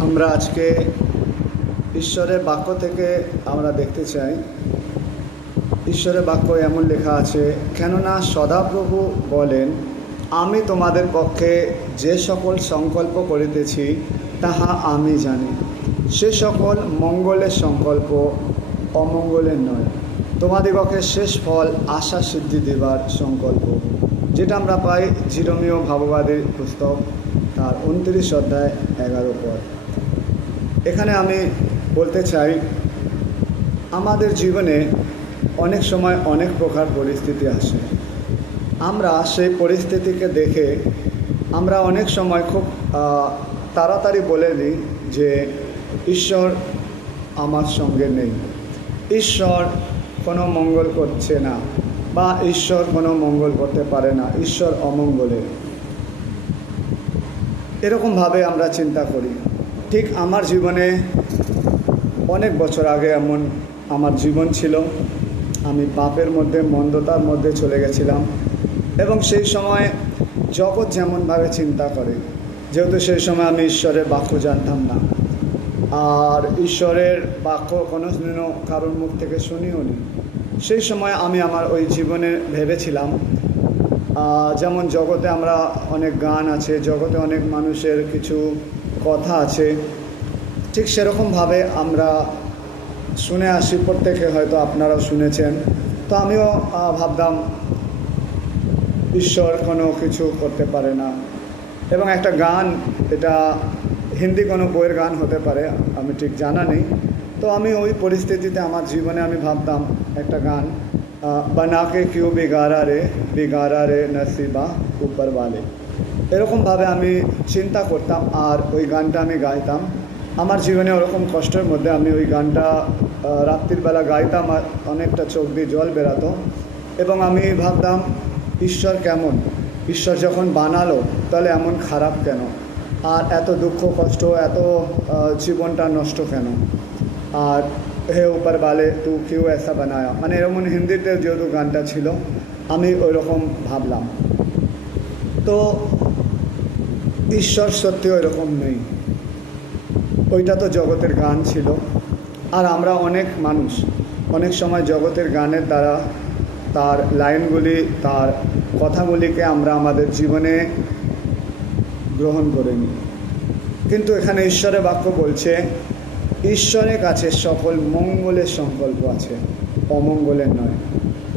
আমরা আজকে ঈশ্বরের বাক্য থেকে আমরা দেখতে চাই। ঈশ্বরের বাক্য এমন লেখা আছে, কেননা সদাপ্রভু বলেন, আমি তোমাদের পক্ষে যে সকল সংকল্প করিতেছি তাহা আমি জানি, সে সকল মঙ্গলের সংকল্প, অমঙ্গলের নয়, তোমাদিগকে শেষ ফল আশা সিদ্ধি দেবার সংকল্প। যেটা আমরা পাই জিরমীয় ভাববাদীর পুস্তক, তার 29 অধ্যায় 11 পদ। এখানে আমি বলতে চাই, আমাদের জীবনে অনেক সময় অনেক প্রকার পরিস্থিতি আসে। আমরা সেই পরিস্থিতিকে দেখে আমরা অনেক সময় খুব তাড়াতাড়ি বলে দিই যে ঈশ্বর আমার সঙ্গে নেই, ঈশ্বর কোনো মঙ্গল করছে না, বা ঈশ্বর কোনো মঙ্গল করতে পারে না, ঈশ্বর অমঙ্গলের। এরকমভাবে আমরা চিন্তা করি। ঠিক আমার জীবনে অনেক বছর আগে এমন আমার জীবন ছিল। আমি পাপের মধ্যে, মন্দতার মধ্যে চলে গেছিলাম, এবং সেই সময় জগৎ যেমনভাবে চিন্তা করে, যেহেতু সেই সময় আমি ঈশ্বরের বাক্য জানতাম না, আর ঈশ্বরের বাক্য কোনোদিনও কারোর মুখ থেকে শুনিও নি। সেই সময় আমি আমার ওই জীবনে ভেবেছিলাম, যেমন জগতে আমরা অনেক গান আছে, জগতে অনেক মানুষের কিছু কথা আছে, ঠিক সেরকমভাবে আমরা শুনে আসি। প্রত্যেকে হয়তো আপনারাও শুনেছেন। তো আমিও ভাবতাম ঈশ্বর কোনো কিছু করতে পারে না। এবং একটা গান, এটা হিন্দি কোনো বইয়ের গান হতে পারে, আমি ঠিক জানা নেই। তো আমি ওই পরিস্থিতিতে আমার জীবনে আমি ভাবতাম একটা গান, বানাকে কিউ বিগারা রে নসিবা উপর ওয়ালে। এরকমভাবে আমি চিন্তা করতাম, আর ওই গানটা আমি গাইতাম। আমার জীবনে ওরকম কষ্টের মধ্যে আমি ওই গানটা রাত্রিবেলা গাইতাম, আর অনেকটা চোখ দিয়ে জল বেরাতো। এবং আমি ভাবতাম, ঈশ্বর কেমন? ঈশ্বর যখন বানালো, তাহলে এমন খারাপ কেন? আর এত দুঃখ কষ্ট, এত জীবনটা নষ্ট কেন? আর হে উপর বালে তু কিউ এসা বানায়া, মানে এরকম হিন্দিতে যেহেতু গানটা ছিল, আমি ওই রকম ভাবলাম। তো ঈশ্বর সত্যি ওই রকম নেই। ওইটা তো জগতের গান ছিল। আর আমরা অনেক মানুষ অনেক সময় জগতের গানের দ্বারা তার লাইনগুলি, তার কথাগুলিকে আমরা আমাদের জীবনে গ্রহণ করে নিই। কিন্তু এখানে ঈশ্বরের বাক্য বলছে, ঈশ্বরের কাছে সকল মঙ্গলের সংকল্প আছে, অমঙ্গলের নয়,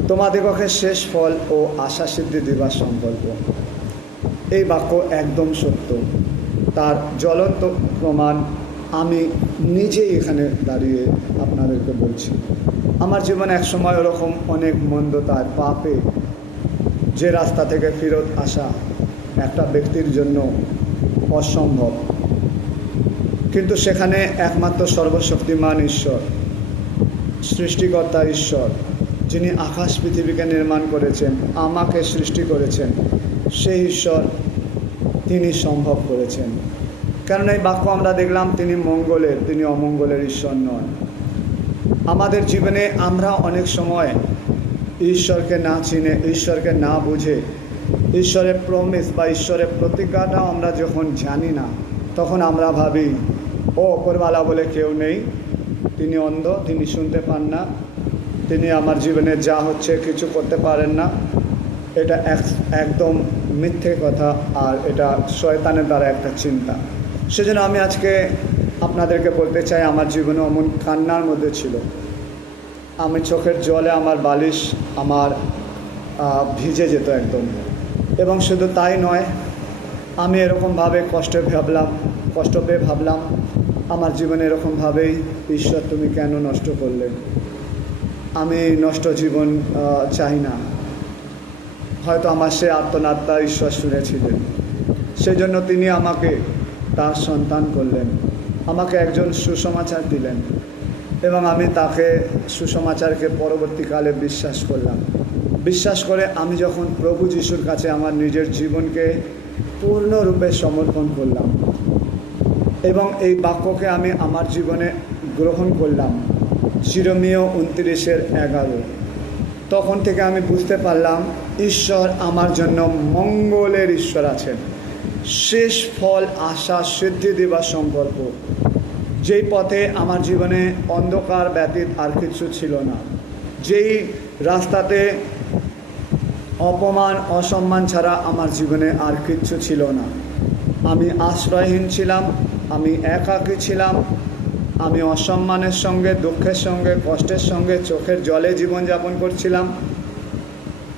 তোমাদিগকে শেষ ফল ও আশা সিদ্ধি দেবার সংকল্প। এই বাক্য একদম সত্য। তার জ্বলন্ত প্রমাণ আমি নিজেই এখানে দাঁড়িয়ে আপনাদেরকে বলছি। আমার জীবনে এক সময় ওরকম অনেক মন্দতার পাপে, যে রাস্তা থেকে ফেরত আসা একটা ব্যক্তির জন্য অসম্ভব, কিন্তু সেখানে একমাত্র সর্বশক্তিমান ঈশ্বর, সৃষ্টিকর্তা ঈশ্বর, যিনি আকাশ পৃথিবীকে নির্মাণ করেছেন, আমাকে সৃষ্টি করেছেন, সেই ঈশ্বর তিনি সম্ভব করেছেন। কারণ এই বাক্য আমরা দেখলাম, তিনি মঙ্গলের, তিনি অমঙ্গলের ঈশ্বর নন। আমাদের জীবনে আমরা অনেক সময় ঈশ্বরকে না চিনে, ঈশ্বরকে না বুঝে, ঈশ্বরের প্রমিস বা ঈশ্বরের প্রতিজ্ঞাটাও আমরা যখন জানি না, তখন আমরা ভাবি, ও ওপরওয়ালা বলে কেউ নেই, তিনি অন্ধ, তিনি শুনতে পান না, তিনি আমার জীবনে যা হচ্ছে কিছু করতে পারেন না। এটা একদম মিথ্যে কথা, আর এটা শয়তানের দ্বারা একটা চিন্তা। সেজন্য আমি আজকে আপনাদেরকে বলতে চাই, আমার জীবনে অমন কান্নার মধ্যে ছিল। আমি চোখের জলে আমার বালিশ আমার ভিজে যেত একদম। এবং শুধু তাই নয়, আমি এরকমভাবে কষ্ট পেয়ে ভাবলাম, আমার জীবনে এরকমভাবেই, ঈশ্বর তুমি কেন নষ্ট করলে? আমি নষ্ট জীবন চাই না। হয়তো আমার সে আর্তনাদটা ঈশ্বর শুনেছিলেন, সেই জন্য তিনি আমাকে তার সন্তান করলেন, আমাকে একজন সুসমাচার দিলেন, এবং আমি তাকে সুসমাচারকে পরবর্তীকালে বিশ্বাস করলাম। বিশ্বাস করে আমি যখন প্রভু যিশুর কাছে আমার নিজের জীবনকে পূর্ণরূপে সমর্পণ করলাম, এবং এই বাক্যকে আমি আমার জীবনে গ্রহণ করলাম, জিরমীয় 29:11, তখন থেকে আমি বুঝতে পারলাম ঈশ্বর আমার জন্য মঙ্গলের ঈশ্বর আছেন। শেষ ফল আশা সিদ্ধি দেবার সংকল্প, যেই পথে আমার জীবনে অন্ধকার ব্যতীত আর কিছু ছিল না, যেই রাস্তাতে অপমান অসম্মান ছাড়া আমার জীবনে আর কিচ্ছু ছিল না। আমি আশ্রয়হীন ছিলাম, আমি একাকী ছিলাম, আমি অসম্মানের সঙ্গে, দুঃখের সঙ্গে, কষ্টের সঙ্গে, চোখের জলে জীবনযাপন করছিলাম।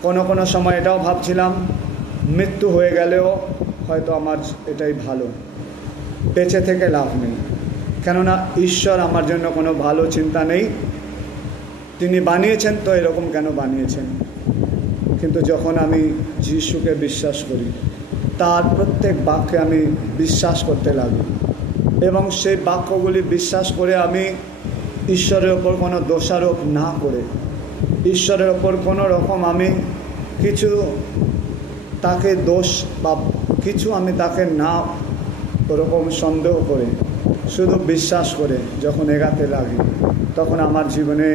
কোনো কোনো সময় এটাও ভাবছিলাম মৃত্যু হয়ে গেলেও হয়তো আমার এটাই ভালো, বেঁচে থেকে লাভ নেই, কেননা ঈশ্বর আমার জন্য কোনো ভালো চিন্তা নেই। তিনি বানিয়েছেন তো এরকম কেন বানিয়েছেন। কিন্তু যখন আমি যিশুকে বিশ্বাস করি, তার প্রত্যেক বাক্যে আমি বিশ্বাস করতে লাগি, এবং সেই বাক্যগুলি বিশ্বাস করে আমি ঈশ্বরের ওপর কোনো দোষারোপ না করে, ঈশ্বরের ওপর কোনো রকম আমি কিছু তাকে দোষ বা কিছু আমি তাকে না ওরকম সন্দেহ করে, শুধু বিশ্বাস করে যখন এগাতে লাগি, তখন আমার জীবনে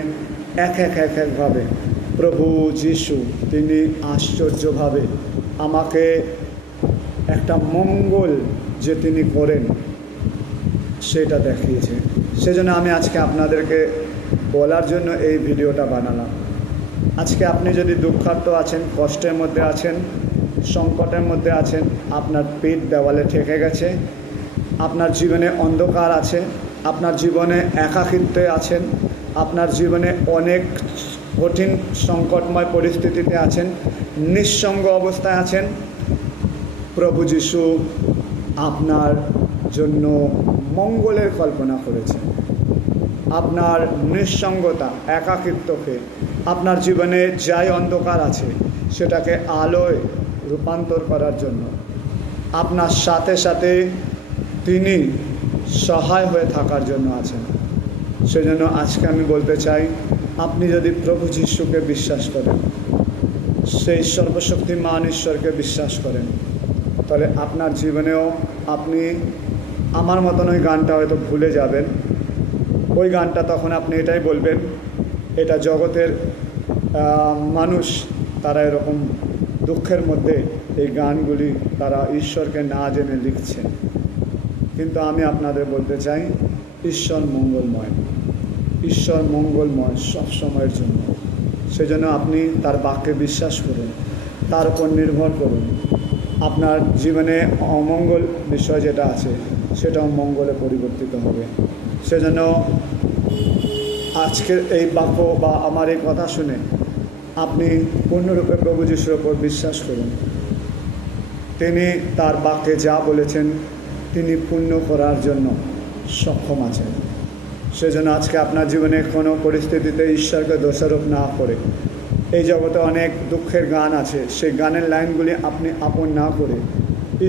একভাবে প্রভু যিশু তিনি আশ্চর্যভাবে আমাকে একটা মঙ্গল যে তিনি করেন সেটা দেখিয়েছে। সেজন্য আমি আজকে আপনাদেরকে বলার জন্য এই ভিডিওটা বানালাম। আজকে আপনি যদি দুঃখার্ত আছেন, কষ্টের মধ্যে আছেন, সংকটের মধ্যে আছেন, আপনার পেট দেওয়ালে ঠেকে গেছে, আপনার জীবনে অন্ধকার আছে, আপনার জীবনে একাকিত্বে আছেন, আপনার জীবনে অনেক কঠিন সংকটময় পরিস্থিতিতে আছেন, নিঃসঙ্গ অবস্থায় আছেন, প্রভু যিশু আপনার জন্য মঙ্গলের কল্পনা করেছেন। আপনার নিঃসঙ্গতা, একাকিত্বকে, আপনার জীবনে যাই অন্ধকার আছে সেটাকে আলোয় রূপান্তর করার জন্য আপনার সাথে সাথে তিনি সহায় হয়ে থাকার জন্য আছেন। সেজন্য আজকে আমি বলতে চাই, আপনি যদি প্রভু যিশুকে বিশ্বাস করেন, সেই সর্বশক্তিমান ঈশ্বরকে বিশ্বাস করেন, তাহলে আপনার জীবনেও আপনি আমার মতন ওই গানটা হয়তো ভুলে যাবেন। ওই গানটা তখন আপনি এটাই বলবেন, এটা জগতের মানুষ তারা এরকম দুঃখের মধ্যে এই গানগুলি তারা ঈশ্বরকে না জেনে লিখছেন। কিন্তু আমি আপনাদের বলতে চাই, ঈশ্বর মঙ্গলময়, ঈশ্বর মঙ্গলময় সব সময়ের জন্য। সেজন্য আপনি তার বাক্যে বিশ্বাস করুন, তার উপর নির্ভর করুন। আপনার জীবনে অমঙ্গল বিষয় যেটা আছে সেটাও মঙ্গলে পরিবর্তিত হবে। সেজন্য আজকের এই বাক্য বা আমার এই কথা শুনে আপনি পূর্ণরূপে প্রভু যিশুর ওপর বিশ্বাস করুন। তিনি তার বাক্যে যা বলেছেন তিনি পূর্ণ করার জন্য সক্ষম আছেন। সেজন্য আজকে আপনার জীবনে কোনো পরিস্থিতিতে ঈশ্বরকে দোষারোপ না করে, এই জগতে অনেক দুঃখের গান আছে, সেই গানের লাইনগুলি আপনি আপন না করে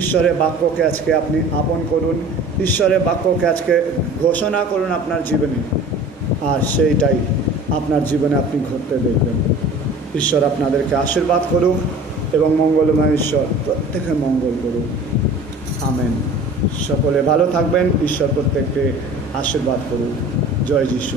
ঈশ্বরের বাক্যকে আজকে আপনি আপন করুন, ঈশ্বরের বাক্যকে আজকে ঘোষণা করুন আপনার জীবনে, আর সেইটাই আপনার জীবনে আপনি ঘটতে দেখবেন। ঈশ্বর আপনাদেরকে আশীর্বাদ করুক এবং মঙ্গলময় ঈশ্বর প্রত্যেকে মঙ্গল করুক। আমেন। সকলে ভালো থাকবেন। ঈশ্বর প্রত্যেককে আশীর্বাদ করুন। জয় যিশু।